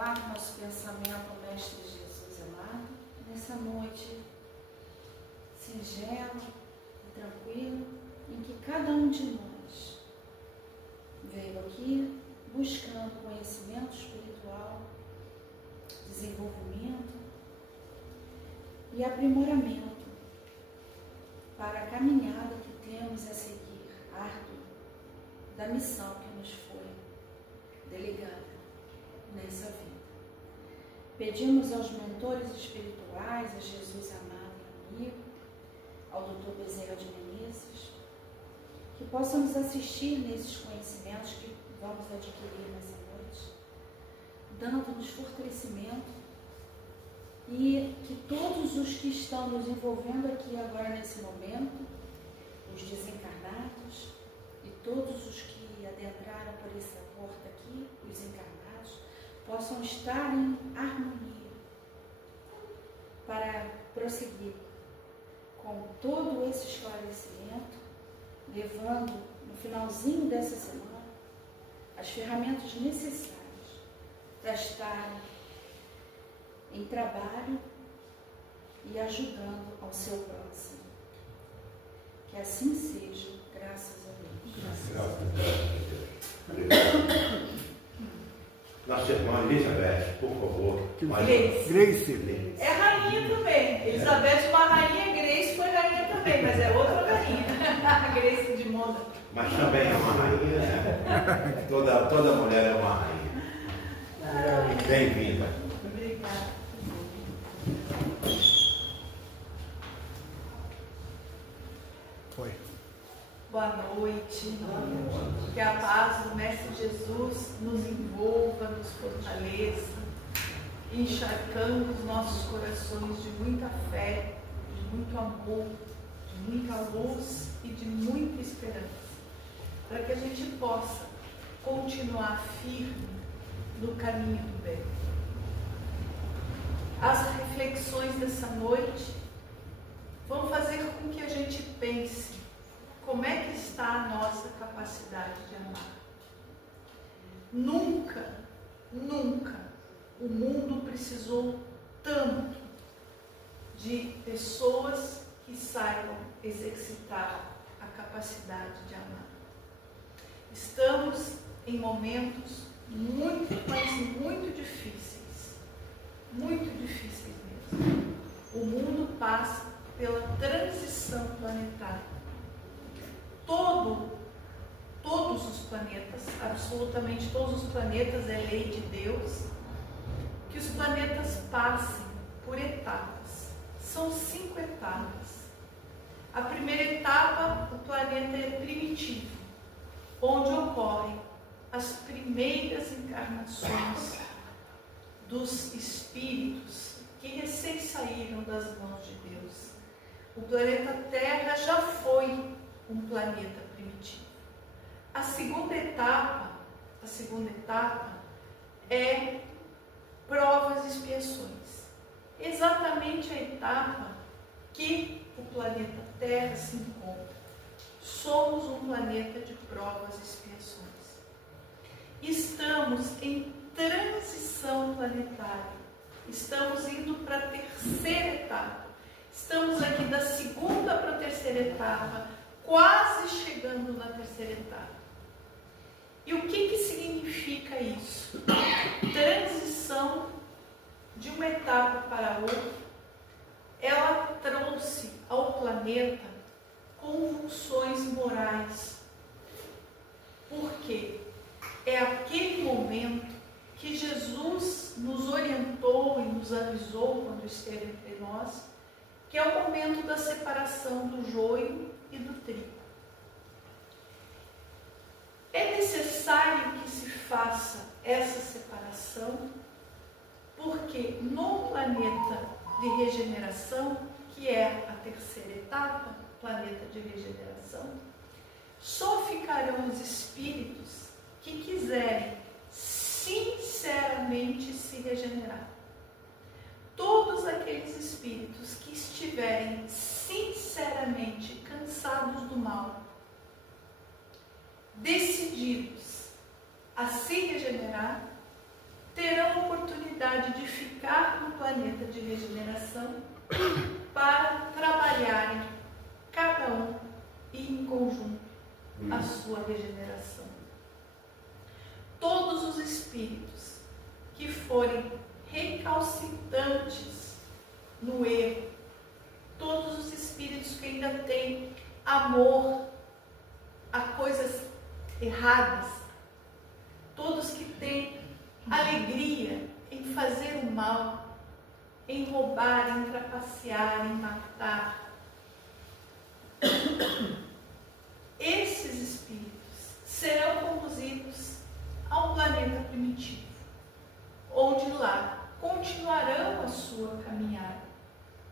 levar nosso pensamento ao Mestre Jesus amado, nessa noite singela e tranquila, em que cada um de nós veio aqui buscando conhecimento espiritual, desenvolvimento e aprimoramento para a caminhada que temos a seguir, árdua, da missão que nos foi delegada nessa vida. Pedimos aos mentores espirituais, a Jesus amado e amigo, ao Dr. Bezerra de Menezes, que possam nos assistir nesses conhecimentos que vamos adquirir nessa noite, dando-nos fortalecimento, e que todos os que estão nos envolvendo aqui agora nesse momento, os desencarnados e todos os que adentraram por essa porta aqui, os encarnados, possam estar em harmonia para prosseguir com todo esse esclarecimento, levando no finalzinho dessa semana as ferramentas necessárias para estar em trabalho e ajudando ao seu próximo. Que assim seja, graças a Deus. Graças a Deus. Nossa irmã Elizabeth, por favor. Grace. É rainha também. Elizabeth, uma rainha, Grace foi rainha também, mas é outra rainha. A Grace de Moda. Mas também é uma rainha, né? Toda mulher é uma rainha. Bem-vinda. Obrigada. Foi. Boa noite. Que a paz do Mestre Jesus nos envolva, nos fortaleça, encharcando os nossos corações de muita fé, de muito amor, de muita luz e de muita esperança, para que a gente possa continuar firme no caminho do bem. As reflexões dessa noite vão fazer com que a gente pense como é que está a nossa capacidade de amar. Nunca o mundo precisou tanto de pessoas que saibam exercitar a capacidade de amar. Estamos em momentos muito difíceis mesmo. O mundo passa pela transição planetária. Todos os planetas, absolutamente todos os planetas, é lei de Deus, que os planetas passem por etapas. São 5 etapas. A primeira etapa, o planeta é primitivo, onde ocorrem as primeiras encarnações dos espíritos que recém saíram das mãos de Deus. O planeta Terra já foi um planeta primitivo. A segunda etapa é provas e expiações. Exatamente a etapa que o planeta Terra se encontra. Somos um planeta de provas e expiações. Estamos em transição planetária. Estamos indo para a terceira etapa. Estamos aqui da segunda para a terceira etapa, quase chegando na terceira etapa. E o que significa isso? Transição de uma etapa para outra, ela trouxe ao planeta convulsões morais. Por quê? É aquele momento que Jesus nos orientou e nos avisou quando esteve entre nós, que é o momento da separação do joio e do trigo. É necessário que se faça essa separação, porque no planeta de regeneração, que é a terceira etapa, planeta de regeneração, só ficarão os espíritos que quiserem sinceramente se regenerar. Todos aqueles espíritos que estiverem sinceramente cansados do mal, decididos a se regenerar, terão a oportunidade de ficar no planeta de regeneração para trabalharem, cada um e em conjunto, a sua regeneração. Todos os espíritos que forem recalcitrantes no erro, todos os espíritos que ainda têm amor a coisas erradas, todos que têm alegria em fazer o mal, em roubar, em trapacear, em matar. Esses espíritos serão conduzidos a um planeta primitivo, onde lá continuarão a sua caminhada,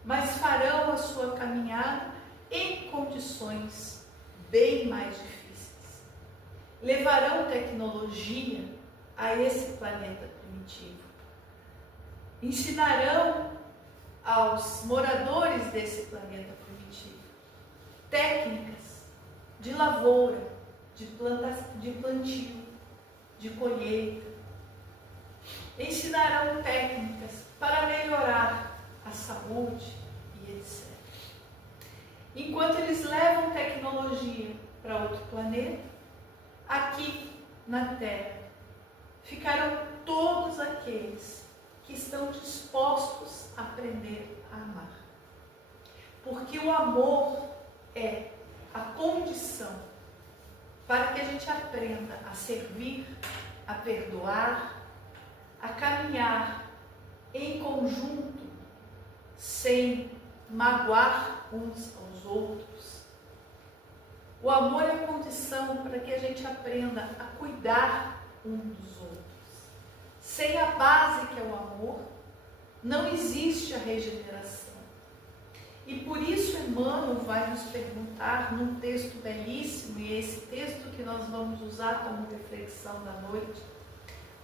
mas farão a sua caminhada em condições bem mais difíceis. Levarão tecnologia a esse planeta primitivo. Ensinarão aos moradores desse planeta primitivo técnicas de lavoura, de plantio, de colheita. Ensinarão técnicas para melhorar a saúde e etc. Enquanto eles levam tecnologia para outro planeta, aqui na Terra ficarão todos aqueles que estão dispostos a aprender a amar. Porque o amor é a condição para que a gente aprenda a servir, a perdoar, a caminhar em conjunto, sem magoar uns aos outros. O amor é a condição para que a gente aprenda a cuidar um dos outros. Sem a base que é o amor, não existe a regeneração. E por isso Emmanuel vai nos perguntar num texto belíssimo, e esse texto que nós vamos usar como reflexão da noite: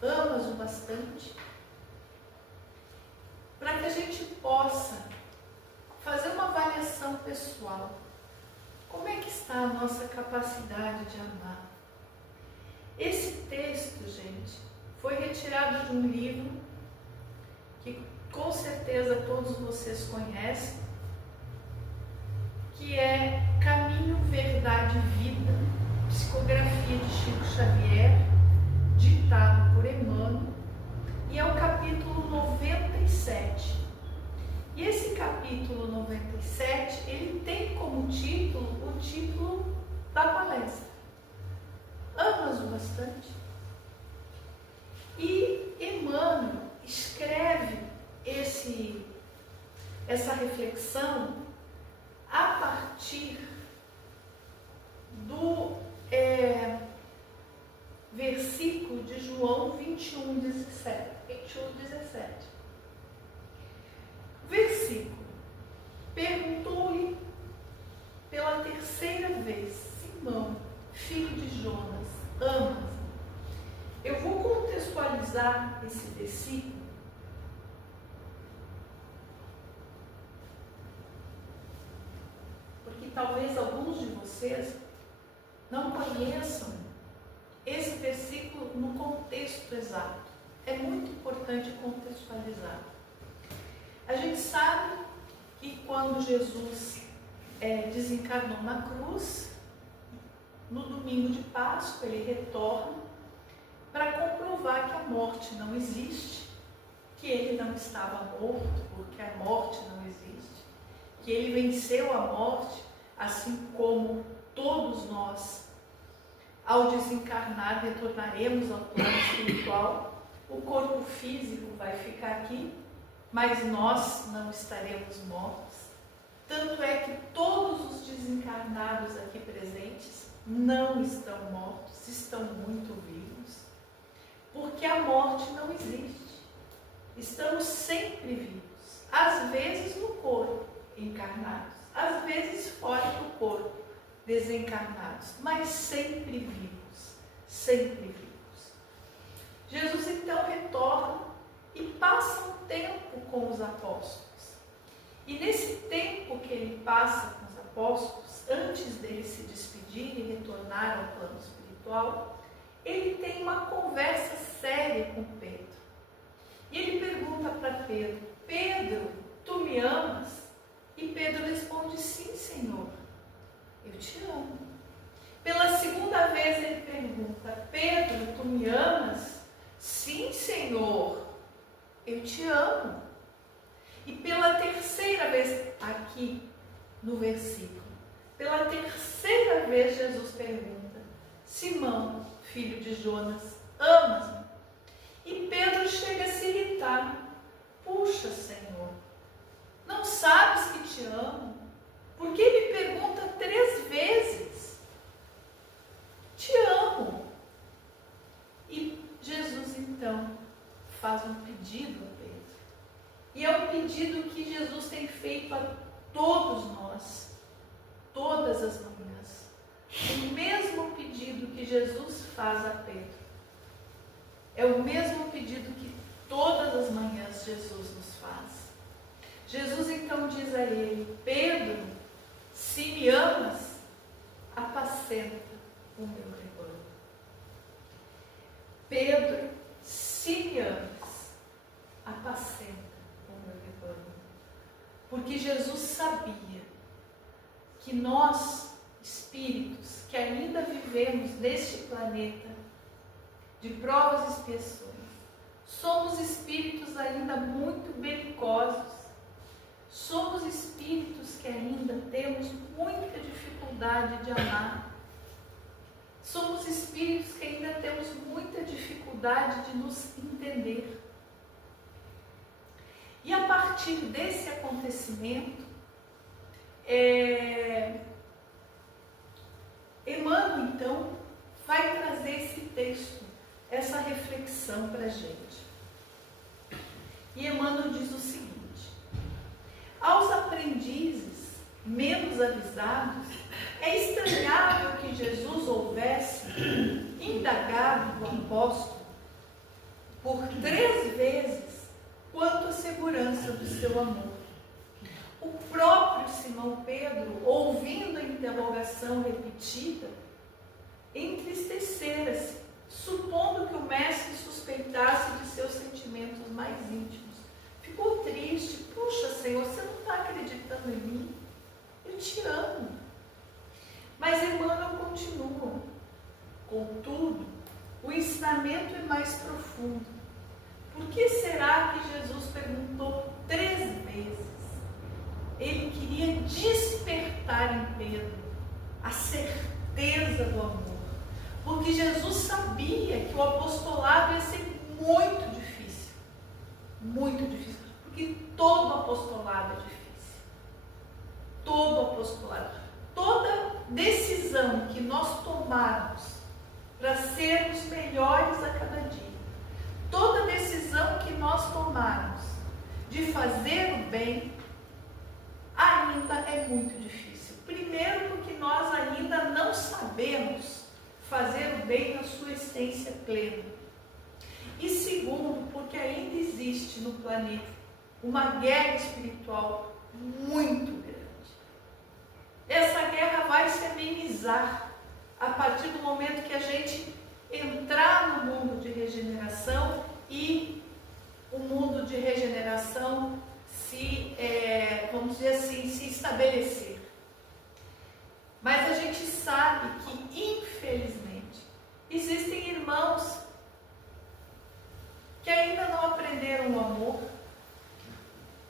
amas-o bastante? Para que a gente possa fazer uma avaliação pessoal. Como é que está a nossa capacidade de amar? Esse texto, gente, foi retirado de um livro que com certeza todos vocês conhecem, que é Caminho, Verdade e Vida, psicografia de Chico Xavier, ditado por Emmanuel, e é o capítulo 97. E esse capítulo 97, ele tem como título o título da palestra: Amas-o bastante? E Emmanuel escreve essa reflexão a partir do versículo de João 21:17. Versículo: perguntou-lhe pela terceira vez: Simão, filho de Jonas, amas-me? Eu vou contextualizar esse versículo porque talvez alguns de vocês não conheçam esse versículo no contexto exato. É muito importante contextualizar. A gente sabe que quando Jesus desencarnou na cruz, no domingo de Páscoa, ele retorna para comprovar que a morte não existe, que ele não estava morto, porque a morte não existe, que ele venceu a morte, assim como todos nós, ao desencarnar, retornaremos ao plano espiritual. O corpo físico vai ficar aqui, mas nós não estaremos mortos. Tanto é que todos os desencarnados aqui presentes não estão mortos, estão muito vivos, porque a morte não existe. Estamos sempre vivos, às vezes no corpo, encarnados, às vezes fora do corpo, desencarnados, mas sempre vivos, sempre vivos. Jesus então retorna e passa um tempo com os apóstolos. E nesse tempo que ele passa com os apóstolos, antes dele se despedir e retornar ao plano espiritual, ele tem uma conversa séria com Pedro. Pedro: Pedro, tu me amas? E Pedro responde: sim, Senhor, eu te amo. Pela segunda vez ele pergunta: Pedro, tu me amas? Sim, Senhor, eu te amo. E pela terceira vez, aqui no versículo, pela terceira vez Jesus pergunta: Simão, filho de Jonas, amas-me? E Pedro chega a se irritar: puxa, Senhor, não sabes que te amo? Por que me pergunta 3 vezes? Te amo. E Jesus então faz um pedido a Pedro. E é um pedido que Jesus tem feito a todos nós, todas as manhãs. O mesmo pedido que Jesus faz a Pedro é o mesmo pedido que todas as manhãs Jesus nos faz. Jesus então diz a ele: Pedro, se me amas, apacenta o meu rebanho. Pedro, se me amas, apacenta o meu rebanho. Porque Jesus sabia que nós, espíritos, que ainda vivemos neste planeta de provas e expiações, somos espíritos ainda muito belicosos, somos espíritos que ainda temos muita dificuldade de amar, somos espíritos que ainda temos muita dificuldade de nos entender. E a partir desse acontecimento, Emmanuel então vai trazer esse texto, essa reflexão para a gente. E Emmanuel diz o seguinte: aos aprendizes menos avisados, é estranhável que Jesus houvesse indagado do apóstolo por 3 vezes quanto à segurança do seu amor. O próprio Simão Pedro, ouvindo a interrogação repetida, entristecera-se, supondo que o mestre suspeitasse de seus sentimentos mais íntimos. Ficou triste: puxa, Senhor, você não está acreditando em mim? Eu te amo. Mas Emmanuel continua: contudo, o ensinamento é mais profundo. Por que será que Jesus perguntou 3 vezes? Ele queria despertar em Pedro a certeza do amor. Porque Jesus sabia que o apostolado ia ser muito difícil. Muito difícil. Porque todo apostolado é difícil. Todo apostolado. Toda decisão que nós tomarmos para sermos melhores a cada dia, toda decisão que nós tomarmos de fazer o bem, ainda é muito difícil. Primeiro, porque nós ainda não sabemos fazer o bem na sua essência plena. E segundo, porque ainda existe no planeta uma guerra espiritual muito grande. Essa guerra vai se amenizar a partir do momento que a gente entrar no mundo de regeneração e o mundo de regeneração se, vamos dizer assim, se estabelecer. Mas a gente sabe que, infelizmente, existem irmãos que ainda não aprenderam o amor,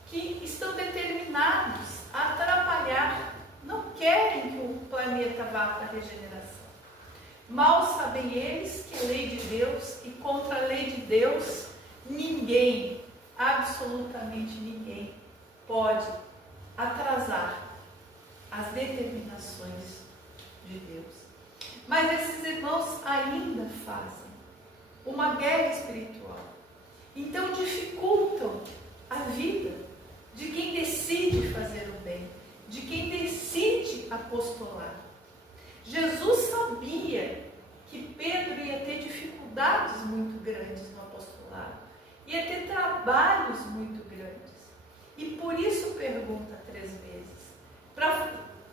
que estão determinados a atrapalhar, não querem que o planeta vá para a regeneração. Mal sabem eles que a lei de Deus e contra a lei de Deus, ninguém, absolutamente ninguém, pode atrasar as determinações de Deus. Mas esses irmãos ainda fazem uma guerra espiritual. Então dificultam a vida de quem decide fazer o bem, de quem decide apostolar. Jesus sabia que Pedro ia ter dificuldades muito grandes no apostolado, ia ter trabalhos muito grandes. E por isso pergunta 3 vezes, para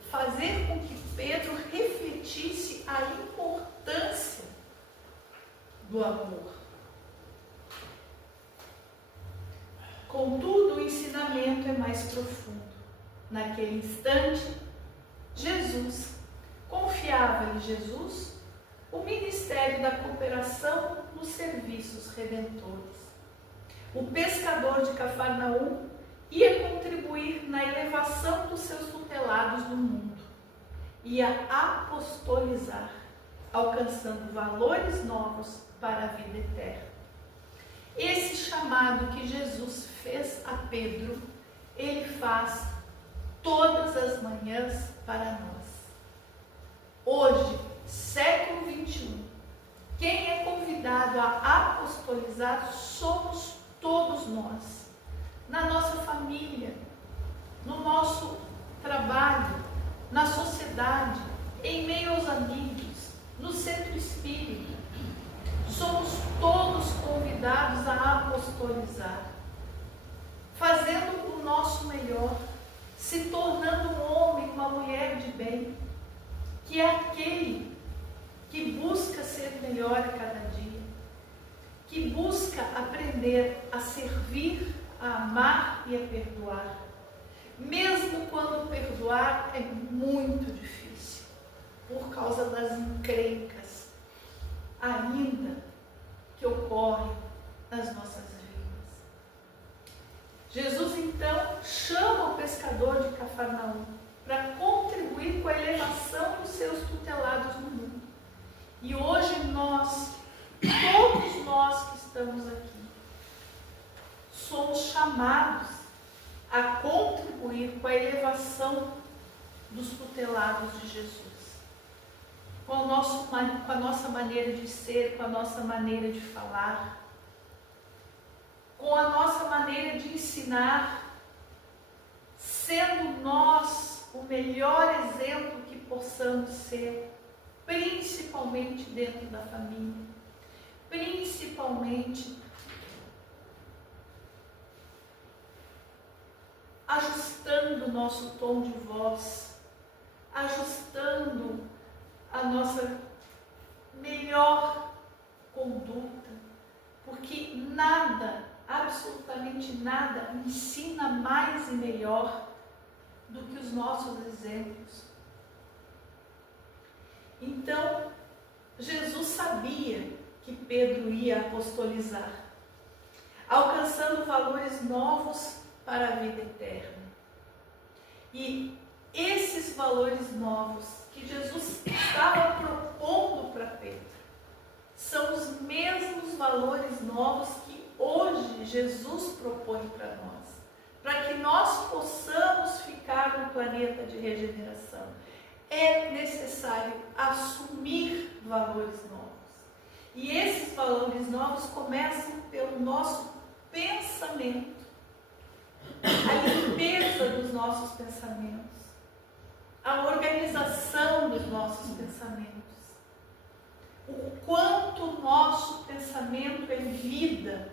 fazer com que Pedro refletisse a importância do amor. Contudo, o ensinamento é mais profundo. Naquele instante, Jesus confiava em Jesus o ministério da cooperação nos serviços redentores. O pescador de Cafarnaum ia contribuir na elevação dos seus tutelados no mundo, ia apostolizar, alcançando valores novos para a vida eterna. Esse chamado que Jesus fez a Pedro, ele faz todas as manhãs para nós. Hoje, século 21, quem é convidado a apostolizar somos todos nós, na nossa família, no nosso trabalho, na sociedade, em meio aos amigos, no centro espírita. Somos todos convidados a apostolizar, fazendo o nosso melhor, se tornando um homem, uma mulher de bem, que é aquele que busca ser melhor a cada dia, que busca aprender a servir, a amar e a perdoar, mesmo quando perdoar é muito difícil, por causa das encrencas ainda que ocorrem nas nossas vidas. Jesus então chama o pescador de Cafarnaum para contribuir com a elevação dos seus tutelados no mundo. E hoje nós, todos nós que estamos aqui, somos chamados a contribuir com a elevação dos tutelados de Jesus. Com a nossa maneira de ser, com a nossa maneira de falar, com a nossa maneira de ensinar, sendo nós o melhor exemplo que possamos ser, principalmente dentro da família, principalmente ajustando o nosso tom de voz, ajustando a nossa melhor conduta, porque nada, absolutamente nada, ensina mais e melhor do que os nossos exemplos. Então, Jesus sabia que Pedro ia apostolizar, alcançando valores novos para a vida eterna. E esses valores novos que Jesus estava propondo para Pedro são os mesmos valores novos que hoje Jesus propõe para nós, para que nós possamos ficar no planeta de regeneração. É necessário assumir valores novos. E esses valores novos começam pelo nosso pensamento, a limpeza dos nossos pensamentos, a organização dos nossos pensamentos, o quanto o nosso pensamento é vida,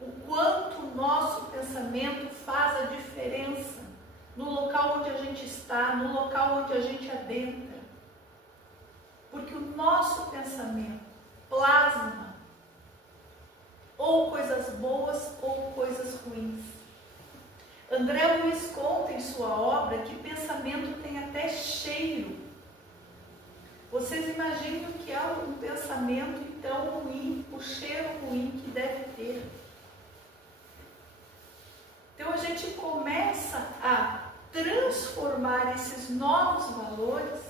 o quanto o nosso pensamento faz a diferença no local onde a gente está, no local onde a gente adentra. Porque o nosso pensamento plasma ou coisas boas ou coisas ruins. André Luiz conta em sua obra que pensamento tem até cheiro. Vocês imaginam o que é um pensamento então ruim, o cheiro ruim que deve ter. Então a gente começa a transformar esses novos valores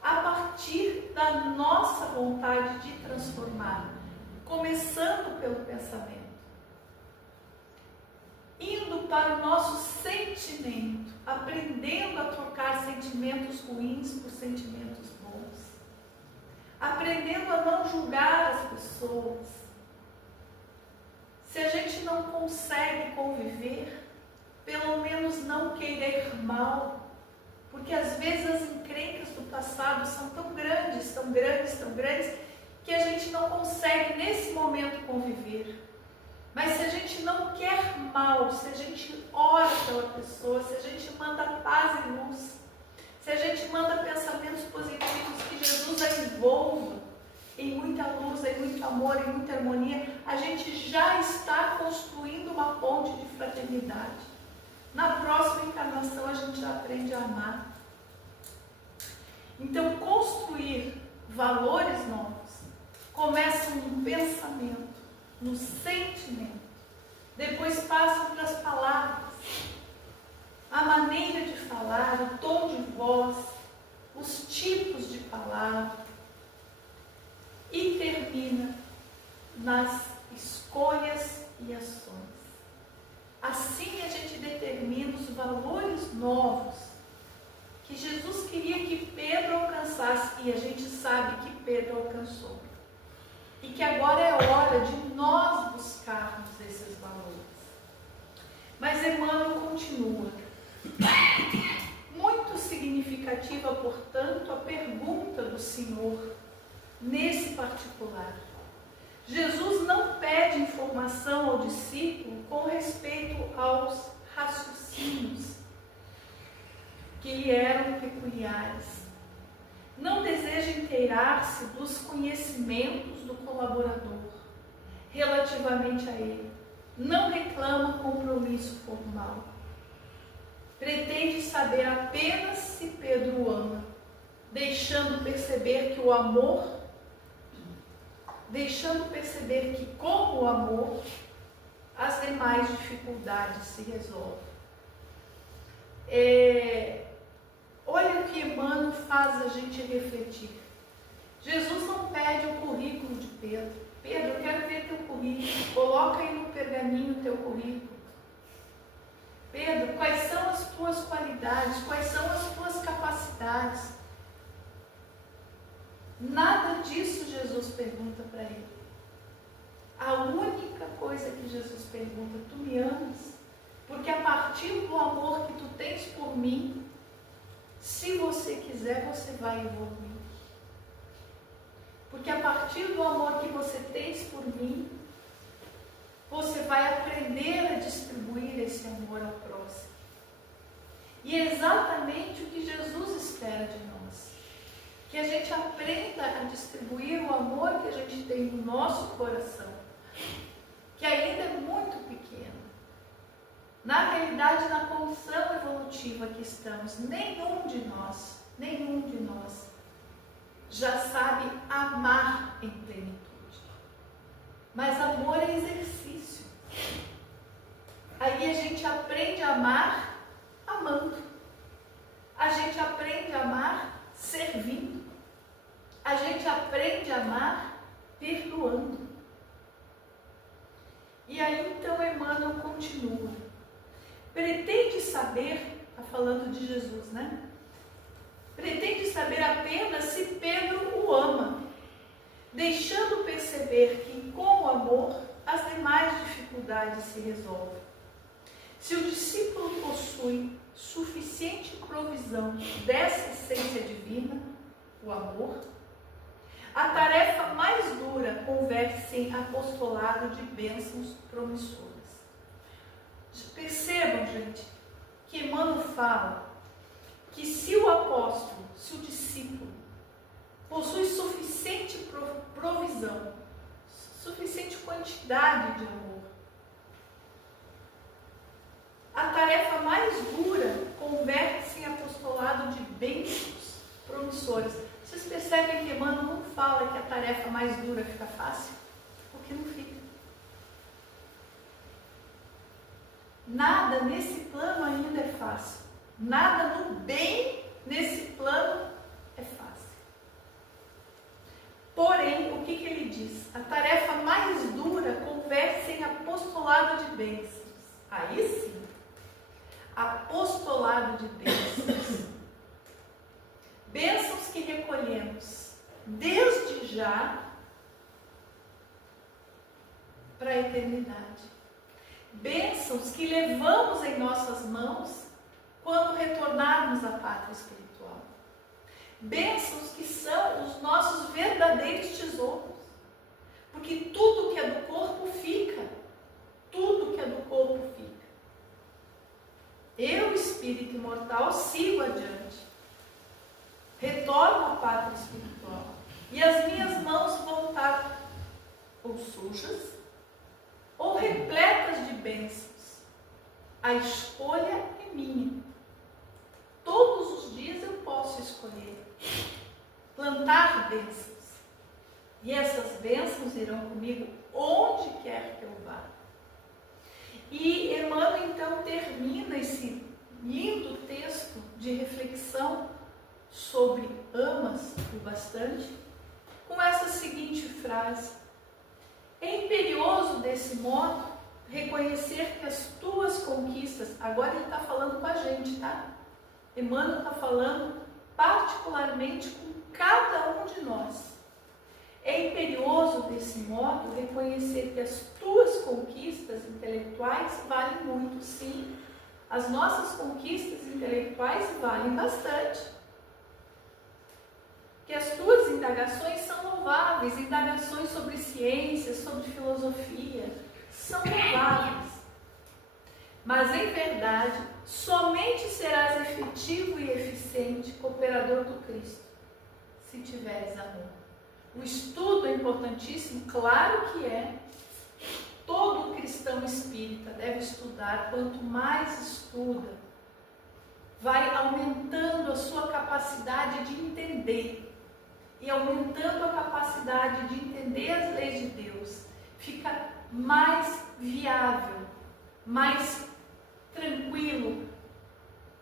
a partir da nossa vontade de transformar, começando pelo pensamento, indo para o nosso sentimento, aprendendo a trocar sentimentos ruins por sentimentos bons, aprendendo a não julgar as pessoas. Se a gente não consegue conviver, pelo menos não querer mal, porque às vezes as encrencas do passado são tão grandes, tão grandes, tão grandes, que a gente não consegue nesse momento conviver. Mas se a gente não quer mal, se a gente ora pela pessoa, se a gente manda paz e luz, se a gente manda pensamentos positivos que Jesus a envolva, em muita luz, em muito amor, em muita harmonia, a gente já está construindo uma ponte de fraternidade. Na próxima encarnação a gente já aprende a amar. Então, construir valores novos começa no pensamento, no sentimento, depois passam para as palavras, a maneira de falar, o tom de voz, os tipos de palavra, e termina nas escolhas e ações. Assim a gente determina os valores novos que Jesus queria que Pedro alcançasse, e a gente sabe que Pedro alcançou. E que agora é hora de nós buscarmos esses valores. Mas Emmanuel continua. Muito significativa, portanto, a pergunta do Senhor nesse particular. Jesus não pede informação ao discípulo com respeito aos raciocínios que lhe eram peculiares. Não deseja inteirar-se dos conhecimentos do colaborador relativamente a ele. Não reclama compromisso formal. Pretende saber apenas se Pedro o ama, deixando perceber que com o amor as demais dificuldades se resolvem. Olha o que Emmanuel faz a gente refletir. Jesus não pede o currículo de Pedro. Pedro, eu quero ver teu currículo. Coloca aí no pergaminho teu currículo. Pedro, quais são as tuas qualidades? Quais são as tuas capacidades? Nada disso Jesus pergunta para ele. A única coisa que Jesus pergunta: tu me amas? Porque a partir do amor que tu tens por mim, se você quiser, você vai evoluir. Porque a partir do amor que você tens por mim, você vai aprender a distribuir esse amor ao próximo. E é exatamente o que Jesus espera de nós. Que a gente aprenda a distribuir o amor que a gente tem no nosso coração, que ainda é muito pequeno. Na realidade, na condição evolutiva que estamos, nenhum de nós já sabe amar em plenitude. Mas amor é exercício. Aí a gente aprende a amar amando. A gente aprende a amar servindo. A gente aprende a amar perdoando. E aí então Emmanuel continua. Pretende saber, está falando de Jesus, né? Pretende saber apenas se Pedro o ama, deixando perceber que com o amor as demais dificuldades se resolvem. Se o discípulo possui suficiente provisão dessa essência divina, o amor, a tarefa mais dura converte-se em apostolado de bênçãos promissoras. Percebam, gente, que Emmanuel fala que se o apóstolo, se o discípulo possui suficiente provisão, suficiente quantidade de amor, a tarefa mais dura converte-se em apostolado de bênçãos promissoras. Vocês percebem que Emmanuel não fala que a tarefa mais dura fica fácil? Porque não fica. Nada nesse plano ainda é fácil. Nada no bem nesse plano é fácil. Porém, o que ele diz? A tarefa mais dura converte-se em apostolado de bênçãos. Aí sim, apostolado de bênçãos. Bênçãos que recolhemos desde já para a eternidade. Bênçãos que levamos em nossas mãos quando retornarmos à pátria espiritual. Bênçãos que são os nossos verdadeiros tesouros. Porque tudo que é do corpo fica. Tudo que é do corpo fica. Eu, espírito imortal, sigo adiante. Retorno à pátria espiritual. E as minhas mãos vão sujas ou repletas de bênçãos? A escolha é minha. Todos os dias eu posso escolher plantar bênçãos. E essas bênçãos irão comigo onde quer que eu vá. E Emmanuel então termina esse lindo texto de reflexão sobre amas o bastante com essa seguinte frase: é imperioso desse modo reconhecer que as tuas conquistas, agora ele está falando com a gente, tá? Emmanuel está falando particularmente com cada um de nós. É imperioso desse modo reconhecer que as tuas conquistas intelectuais valem muito, sim. As nossas conquistas intelectuais valem bastante. Que as tuas indagações são louváveis, indagações sobre ciência, sobre filosofia, são louváveis. Mas, em verdade, somente serás efetivo e eficiente cooperador do Cristo, se tiveres amor. O estudo é importantíssimo, claro que é. Todo cristão espírita deve estudar. Quanto mais estuda, vai aumentando a sua capacidade de entender. E aumentando a capacidade de entender as leis de Deus, fica mais viável, mais tranquilo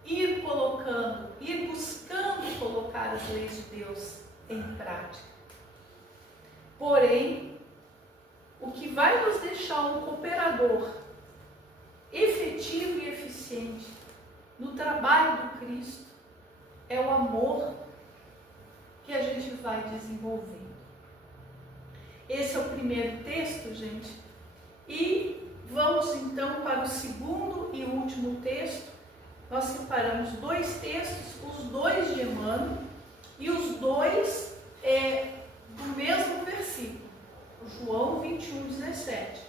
ir colocando, ir buscando colocar as leis de Deus em prática. Porém, o que vai nos deixar um cooperador efetivo e eficiente no trabalho do Cristo é o amor que a gente vai desenvolvendo. Esse é o primeiro texto, gente. E vamos então para o segundo e último texto. Nós separamos dois textos, os dois de Emmanuel e os dois do mesmo versículo, João 21:17.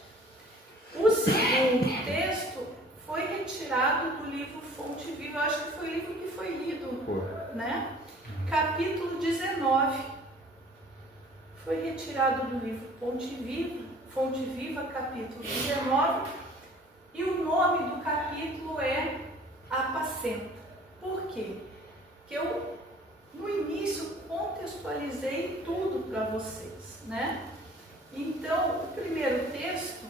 O segundo texto foi retirado do livro Fonte Viva, eu acho que foi o livro que foi lido, né? Capítulo 19. Foi retirado do livro Fonte Viva, capítulo 19, e o nome do capítulo é Apacenta. Por quê? Porque eu, no início, contextualizei tudo para vocês, né? Então, o primeiro texto,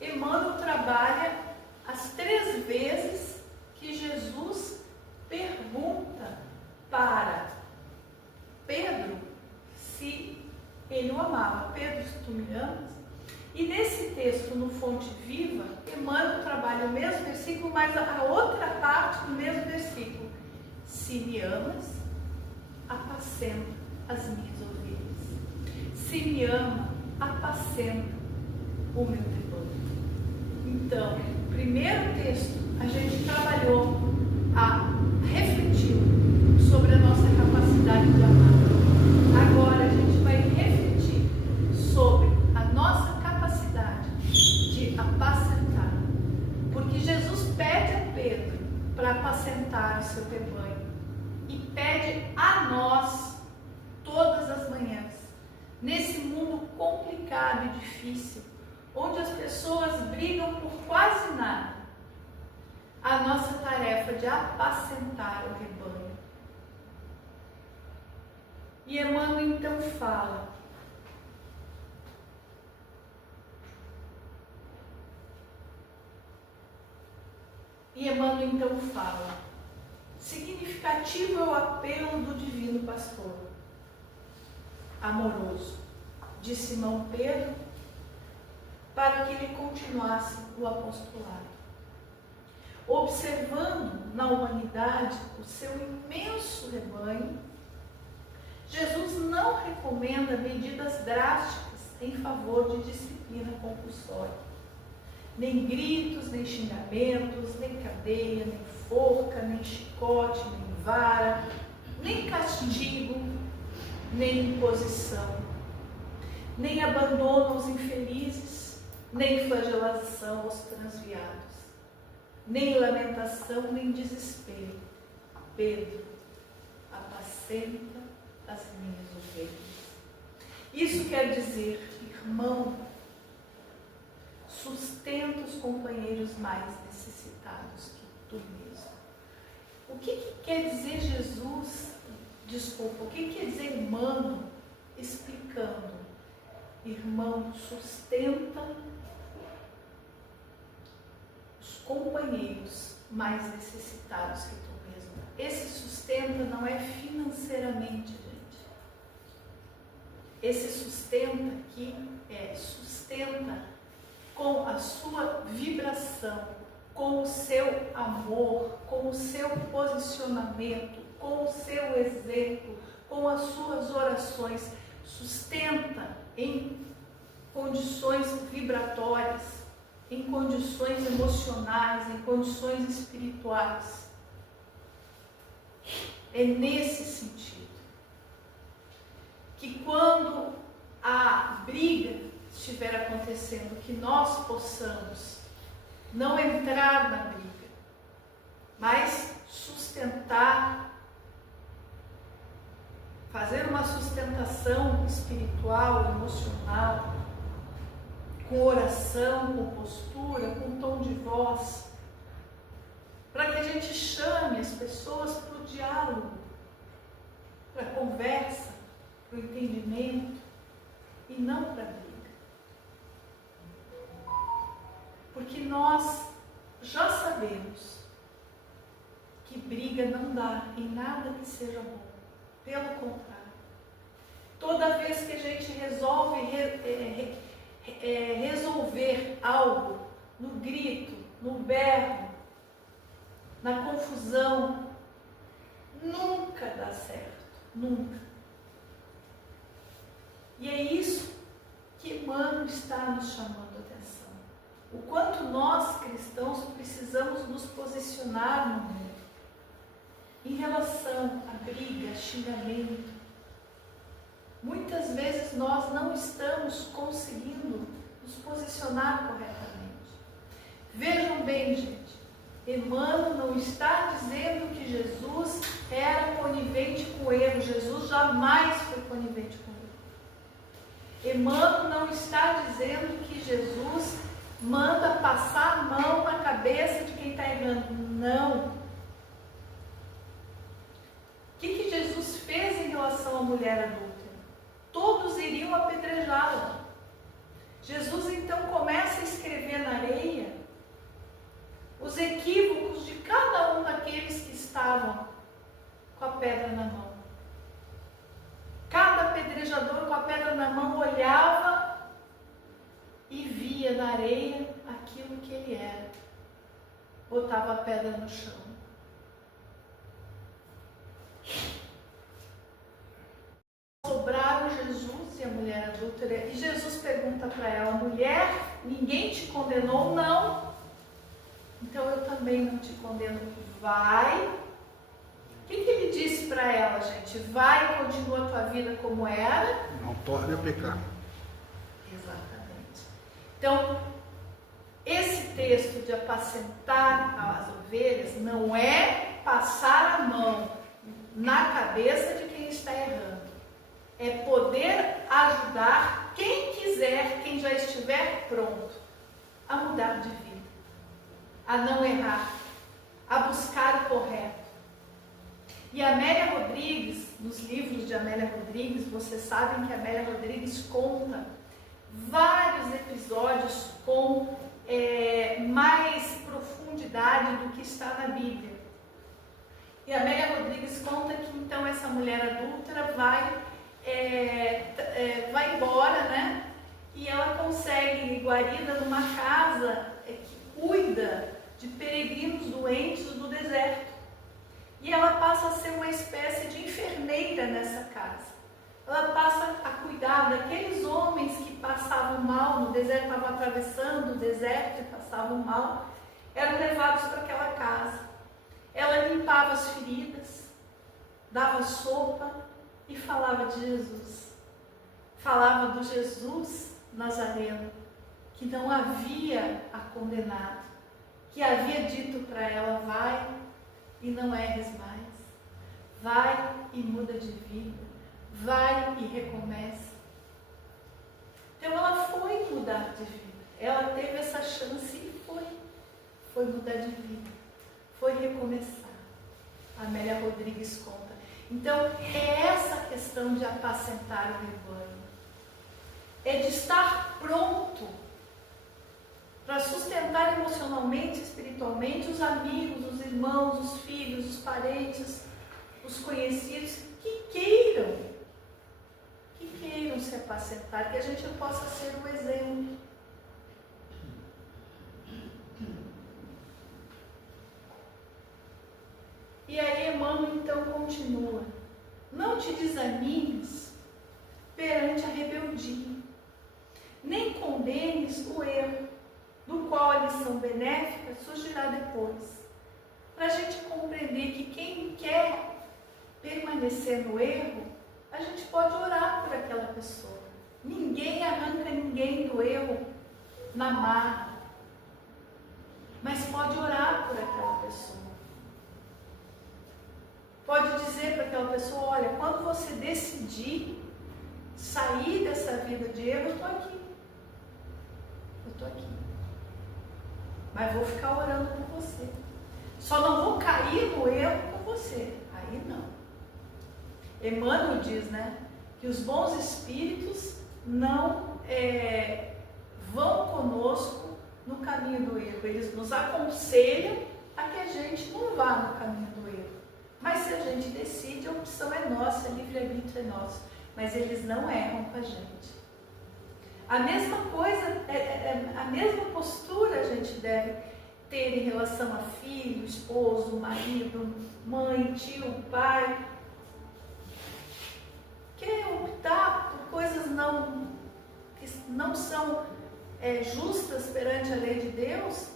Emmanuel trabalha as 3 vezes que Jesus pergunta para Pedro se ele o amava. Pedro, se tu me amas? E nesse texto, no Fonte Viva, Emmanuel trabalha o mesmo versículo, mas a outra parte do mesmo versículo. Se me amas, apacenta as minhas ovelhas. Se me ama, apacenta o meu rebanho. Então, primeiro texto, a gente trabalhou, refletiu sobre a nossa capacidade de amar. Agora a gente vai refletir sobre a nossa capacidade de apacentar. Porque Jesus pede a Pedro para apacentar o seu rebanho e pede a nós todas as manhãs, nesse mundo complicado e difícil, onde as pessoas brigam por quase nada, a nossa tarefa de apacentar o rebanho. E Emmanuel então fala: significativo é o apelo do Divino Pastor amoroso de Simão Pedro para que ele continuasse o apostolado. Observando na humanidade o seu imenso rebanho, Jesus não recomenda medidas drásticas em favor de disciplina compulsória. Nem gritos, nem xingamentos, nem cadeia, nem forca, nem chicote, nem vara, nem castigo, nem imposição, nem abandono aos infelizes, nem flagelação aos transviados, nem lamentação, nem desespero. Pedro, apacenta as minhas ovelhas. Isso quer dizer, irmão, companheiros mais necessitados que tu mesmo. O que quer dizer Jesus? Desculpa, o que quer dizer Emmanuel explicando? Irmão, sustenta os companheiros mais necessitados que tu mesmo. Esse sustenta não é financeiramente, gente. Esse sustenta aqui sustenta com a sua vibração, com o seu amor, com o seu posicionamento, com o seu exemplo, com as suas orações. Sustenta em condições vibratórias, em condições emocionais, em condições espirituais. É nesse sentido que quando a briga estiver acontecendo, que nós possamos não entrar na briga, mas sustentar, fazer uma sustentação espiritual, emocional, com oração, com postura, com tom de voz, para que a gente chame as pessoas para o diálogo, para a conversa, para o entendimento e não para a briga. Porque nós já sabemos que briga não dá em nada que seja bom. Pelo contrário, toda vez que a gente resolve resolver algo no grito, no berro, na confusão, nunca dá certo, nunca. E é isso que Emmanuel está nos chamando a atenção. O quanto nós, cristãos, precisamos nos posicionar no mundo em relação à briga, xingamento. Muitas vezes nós não estamos conseguindo nos posicionar corretamente. Vejam bem, gente, Emmanuel não está dizendo que Jesus era conivente com o erro. Jesus jamais foi conivente com o erro. Emmanuel não está dizendo que Jesus manda passar a mão na cabeça de quem está errando. Não. O que Jesus fez em relação à mulher adúltera? Todos iriam apedrejá-la. Jesus então começa a escrever na areia os equívocos de cada um daqueles que estavam com a pedra na mão. Cada apedrejador com a pedra na mão olhava e via na areia aquilo que ele era. Botava a pedra no chão. Sobraram Jesus e a mulher adúltera, e Jesus pergunta para ela: mulher, ninguém te condenou? Não. Então eu também não te condeno. Vai. O que ele disse para ela, gente? Vai e continua a tua vida como era. Não torne a pecar. Exatamente. Então, esse texto de apacentar as ovelhas não é passar a mão na cabeça de quem está errando. É poder ajudar quem quiser, quem já estiver pronto a mudar de vida, a não errar, a buscar o correto. E Amélia Rodrigues, nos livros de Amélia Rodrigues, vocês sabem que Amélia Rodrigues conta vários episódios com mais profundidade do que está na Bíblia. E Amélia Rodrigues conta que então essa mulher adúltera vai embora, né? E ela consegue guarida numa casa que cuida de peregrinos doentes do deserto. E ela passa a ser uma espécie de enfermeira nessa casa. Ela passa a cuidar daqueles homens que passavam mal no deserto, estavam atravessando o deserto e passavam mal, eram levados para aquela casa. Ela limpava as feridas, dava sopa e falava de Jesus. Falava do Jesus Nazareno, que não havia a condenado, que havia dito para ela: vai e não erres mais, vai e muda de vida, vai e recomeça. Então ela foi mudar de vida, ela teve essa chance e foi. foi mudar de vida, foi recomeçar. A Amélia Rodrigues conta. Então, é essa questão de apacentar o rebanho. É de estar pronto para sustentar emocionalmente, espiritualmente os amigos, os irmãos, os filhos, os parentes, os conhecidos que queiram se apacentar, que a gente possa ser um exemplo. E aí Emmanuel então continua: não te desanimes perante a rebeldia, nem condenes o erro, do qual a lição benéfica surgirá depois. Para a gente compreender que quem quer permanecer no erro, a gente pode orar por aquela pessoa. Ninguém arranca ninguém do erro na marra, mas pode orar por aquela pessoa. Pode dizer para aquela pessoa: olha, quando você decidir sair dessa vida de erro, eu estou aqui. Eu estou aqui. Mas vou ficar orando por você. Só não vou cair no erro com você. Aí não. Emmanuel diz, né, que os bons espíritos não vão conosco no caminho do erro. Eles nos aconselham a que a gente não vá no caminho do erro. Mas se a gente decide, a opção é nossa, o livre-arbítrio é nosso. Mas eles não erram com a gente. A mesma coisa, a mesma postura a gente deve ter em relação a filho, esposo, marido, mãe, tio, pai. Quer optar por coisas que não são justas perante a lei de Deus?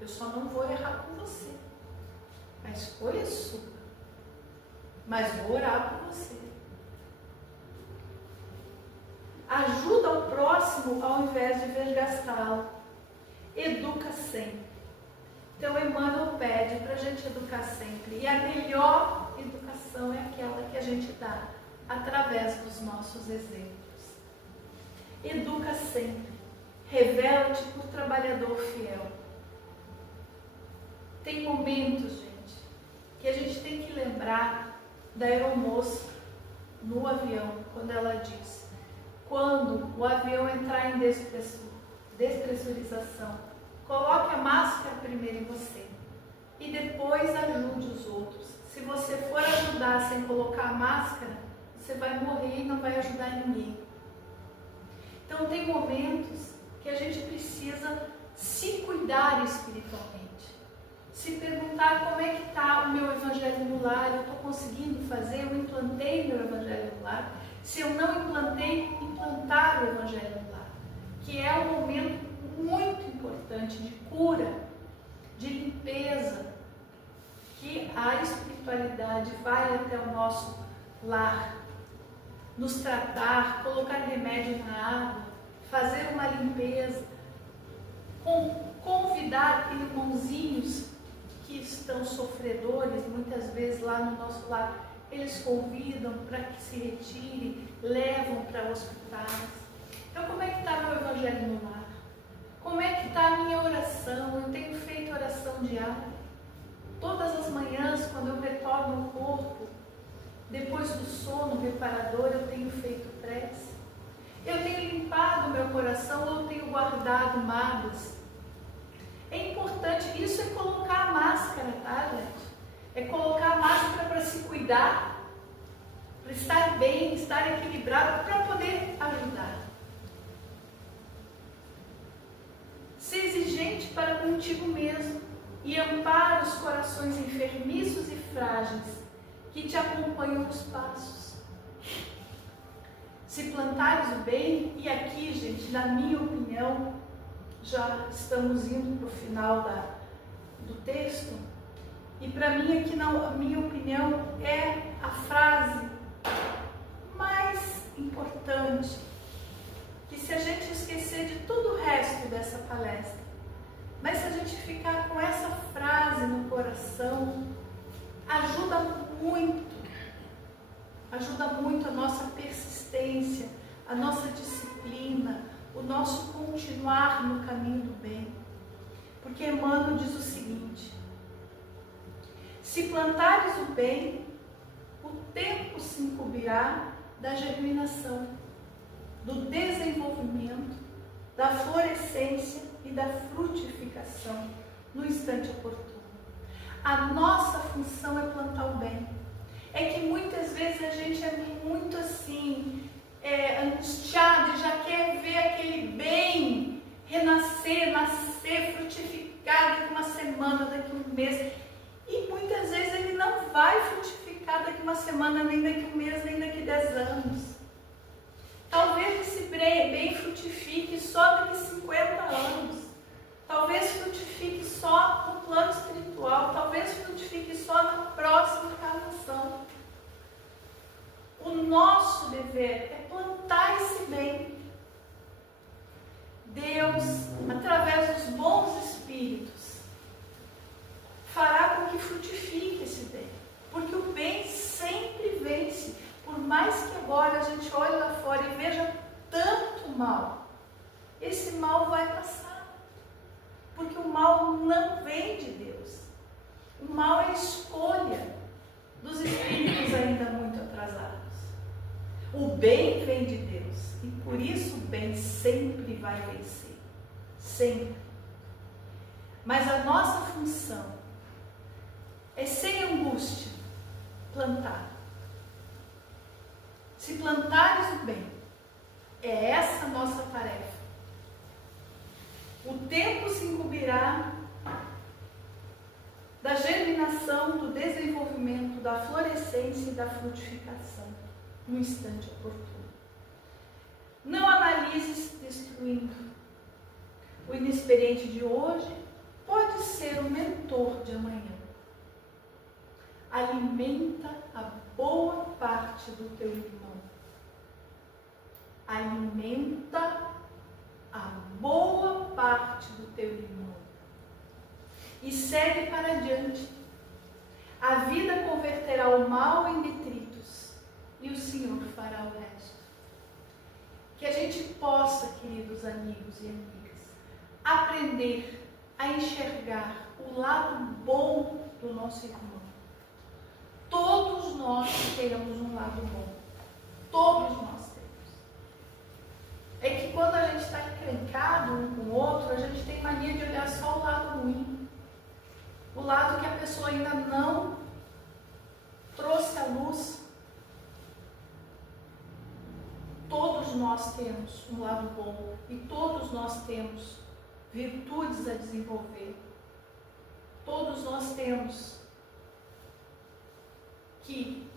Eu só não vou errar com você. A escolha é sua. Mas vou orar por você. Ajuda o próximo ao invés de desgastá-lo. Educa sempre. Então Emmanuel pede para a gente educar sempre. E a melhor educação é aquela que a gente dá através dos nossos exemplos. Educa sempre. Revela-te por trabalhador fiel. Tem momentos, gente, que a gente tem que lembrar da aeromoça no avião, quando ela diz: quando o avião entrar em despressurização, coloque a máscara primeiro em você e depois ajude os outros. Se você for ajudar sem colocar a máscara, você vai morrer e não vai ajudar ninguém. Então tem momentos que a gente precisa se cuidar espiritualmente. Se perguntar como é que está o meu evangelho no lar, eu estou conseguindo fazer, eu implantei meu evangelho no lar. Se eu não implantei, implantar o evangelho no lar, que é um momento muito importante de cura, de limpeza, que a espiritualidade vai até o nosso lar, nos tratar, colocar remédio na água, fazer uma limpeza, convidar irmãozinhos que estão sofredores, muitas vezes lá no nosso lar, eles convidam para que se retirem, levam para hospitais. Então, como é que está meu evangelho no lar? Como é que está a minha oração? Eu tenho feito oração diária. Todas as manhãs, quando eu retorno ao corpo, depois do sono reparador, eu tenho feito prece. Eu tenho limpado o meu coração ou eu tenho guardado mágoas. É importante, isso é colocar a máscara, tá, gente? É colocar a máscara para se cuidar, para estar bem, estar equilibrado, para poder ajudar. Ser exigente para contigo mesmo e ampara os corações enfermiços e frágeis que te acompanham nos passos. Se plantares o bem, e aqui, gente, na minha opinião, já estamos indo para o final do texto, e para mim aqui, na minha opinião, é a frase mais importante, que se a gente esquecer de todo o resto dessa palestra, mas se a gente ficar com essa frase no coração, ajuda muito a nossa persistência, a nossa disciplina, o nosso continuar no caminho do bem. Porque Emmanuel diz o seguinte: se plantares o bem, o tempo se incumbirá da germinação, do desenvolvimento, da florescência e da frutificação no instante oportuno. A nossa função é plantar o bem. É que muitas vezes a gente é muito assim, angustiado e já quer ver aquele bem renascer, nascer, frutificar daqui uma semana, daqui um mês. E muitas vezes ele não vai frutificar daqui uma semana, nem daqui um mês, nem daqui 10 anos. Talvez esse bem frutifique só daqui 50 anos. Talvez frutifique só no plano espiritual. Talvez frutifique só na próxima encarnação. O nosso dever é plantar esse bem. Deus, através dos bons espíritos, fará com que frutifique esse bem. Porque o bem sempre vence. Por mais que agora a gente olhe lá fora e veja tanto mal, esse mal vai passar. Porque o mal não vem de Deus. O mal é escolha dos espíritos ainda muito atrasados. O bem vem de Deus. E por isso o bem sempre vai vencer. Sempre. Mas a nossa função é, sem angústia, plantar. Se plantares o bem, é essa a nossa tarefa. O tempo se incumbirá da germinação, do desenvolvimento, da florescência e da frutificação no instante oportuno. Não analises destruindo. O inexperiente de hoje pode ser o mentor de amanhã. Alimenta a boa parte do teu irmão. Alimenta a boa parte do teu irmão. E segue para adiante. A vida converterá o mal em detritos e o Senhor fará o resto. Que a gente possa, queridos amigos e amigas, aprender a enxergar o lado bom do nosso irmão. Todos nós temos um lado bom. Todos nós temos. É que quando a gente está encrencado um com o outro, a gente tem mania de olhar só o lado ruim. O lado que a pessoa ainda não trouxe à luz. Todos nós temos um lado bom e todos nós temos virtudes a desenvolver. Todos nós temos que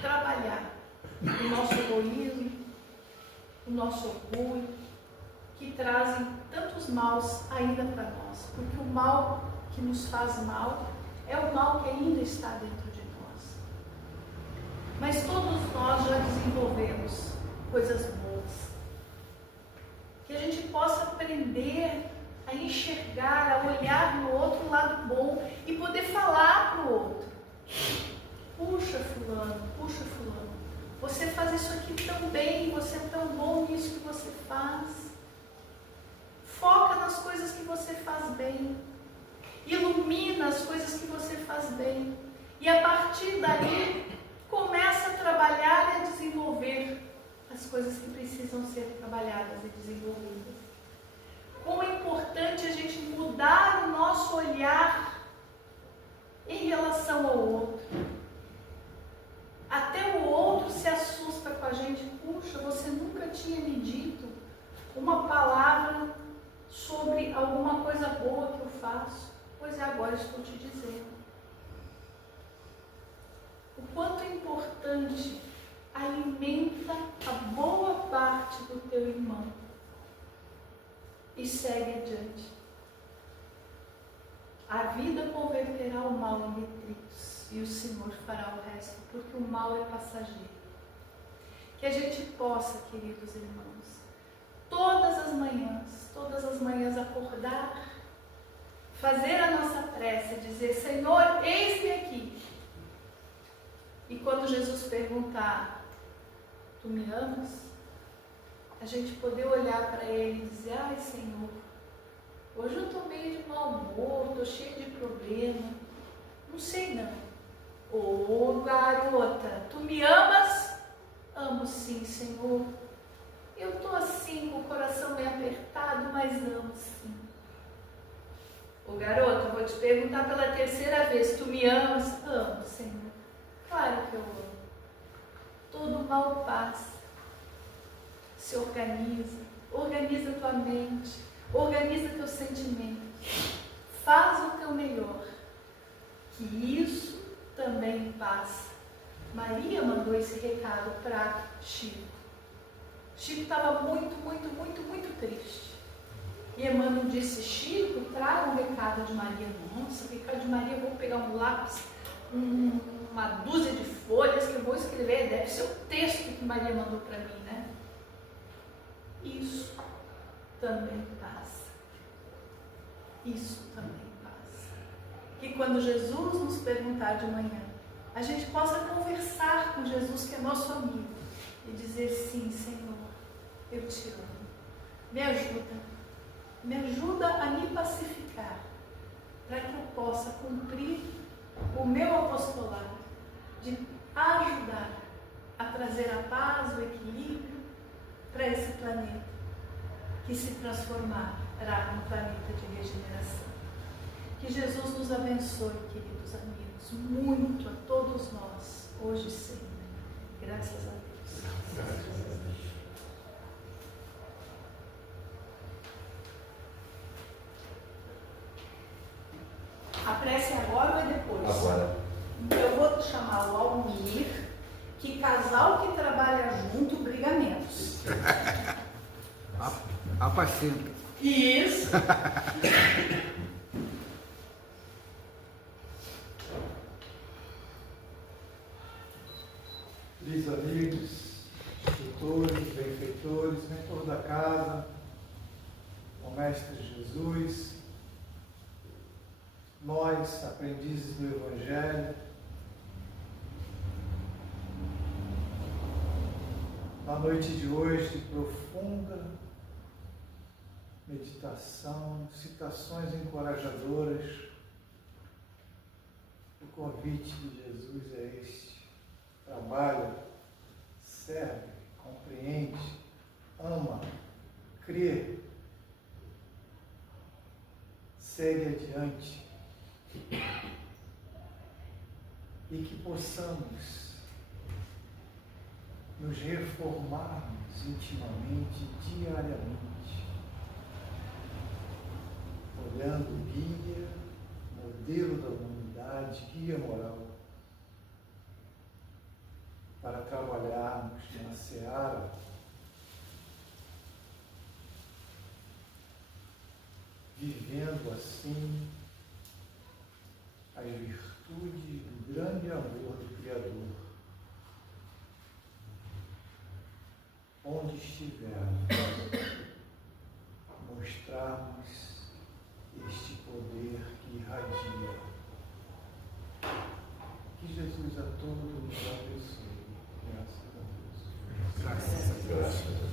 trabalhar o nosso egoísmo, o nosso orgulho, que trazem tantos maus ainda para nós, porque o mal que nos faz mal é o mal que ainda está dentro de nós. Mas todos nós já desenvolvemos coisas boas. Que a gente possa aprender a enxergar, a olhar no outro lado bom e poder falar para o outro. Puxa fulano, você faz isso aqui tão bem, você é tão bom nisso que você faz. Foca nas coisas que você faz bem. Ilumina as coisas que você faz bem. E a partir daí, começa a trabalhar e a desenvolver as coisas que precisam ser trabalhadas e desenvolvidas. Como é importante a gente mudar o nosso olhar em relação ao outro. Até o outro se assusta com a gente. Puxa, você nunca tinha me dito uma palavra sobre alguma coisa boa que eu faço. Pois é, agora estou te dizendo. O quanto é importante, alimenta a boa parte do teu irmão e segue adiante. A vida converterá o mal em detritos e o Senhor fará o resto, porque o mal é passageiro. Que a gente possa, queridos irmãos, todas as manhãs acordar, fazer a nossa prece, dizer: Senhor, eis-me aqui. E quando Jesus perguntar: tu me amas? A gente poder olhar para Ele e dizer: ai Senhor, Hoje eu estou meio de mau humor, estou cheio de problema. Não sei não. Ô garota, tu me amas? Amo sim, Senhor. Eu estou assim, com o coração meio apertado, mas amo sim. Ô garota, eu vou te perguntar pela terceira vez, tu me amas? Amo, Senhor. Claro que eu amo. Todo mal passa. Se organiza, organiza tua mente, organiza teus sentimentos, faz o teu melhor, que isso também passa. Maria mandou esse recado para Chico. Chico estava muito triste. E Emmanuel disse: Chico, traga um recado de Maria. Nossa, recado de Maria, vou pegar um lápis, uma dúzia de folhas que eu vou escrever, deve ser o texto que Maria mandou para mim, né? Isso também passa. Isso também passa. Que quando Jesus nos perguntar de manhã, a gente possa conversar com Jesus, que é nosso amigo, e dizer: sim, Senhor, eu te amo. Me ajuda a me pacificar, para que eu possa cumprir o meu apostolado, de ajudar a trazer a paz, o equilíbrio para esse planeta, que se transformará num planeta de regeneração. Que Jesus nos abençoe, queridos amigos, muito a todos nós, hoje e sempre. Graças a Deus. A prece é agora ou é depois? Agora. Então eu vou chamar o Almir, que casal que trabalha junto briga menos. Apacenta. Isso. Queridos amigos, tutores, benfeitores, mentor da casa, o Mestre Jesus, nós, aprendizes do Evangelho, na noite de hoje, de profunda meditação, citações encorajadoras, o convite de Jesus é este: trabalha, serve, compreende, ama, crê, segue adiante, e que possamos nos reformarmos intimamente, diariamente, olhando o guia, modelo da humanidade, guia moral, para trabalharmos na seara vivendo assim as virtudes do grande amor do Criador, onde estivermos, mostrarmos este poder que irradia. Que Jesus a todos nos abençoe. Graças a Deus. Graças a Deus. Graças a Deus.